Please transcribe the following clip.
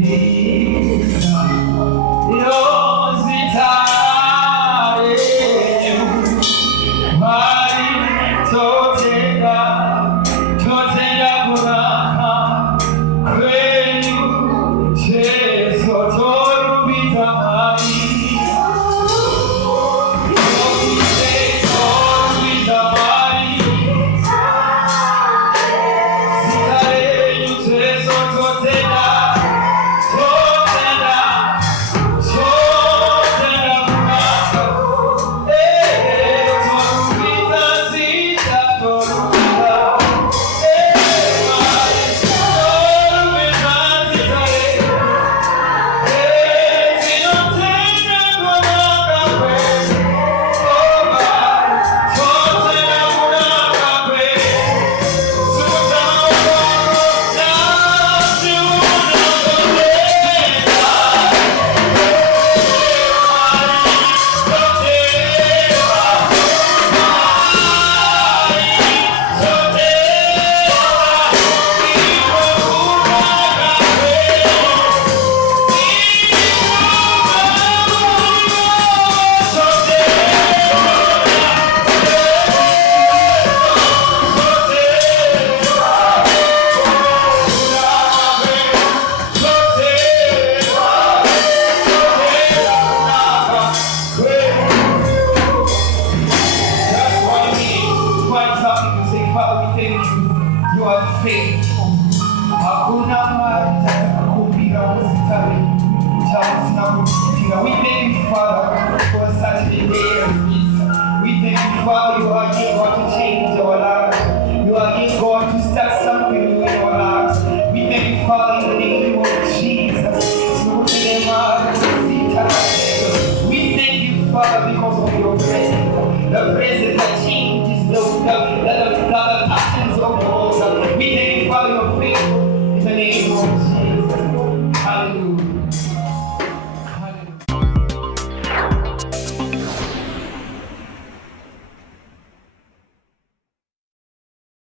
Torumbidza, yozitaye, mari totenda kunaka kwenyu, Jesu Torumbidza mari. You are faithful. Hakuna mahali takapokupiga usitari. We thank you, Father, for such a day as this. We thank you, Father, you are here God to change our lives. You are here God to start something new in our lives. We thank you, Father, in the name of Jesus. We thank you, Father, because of your presence. The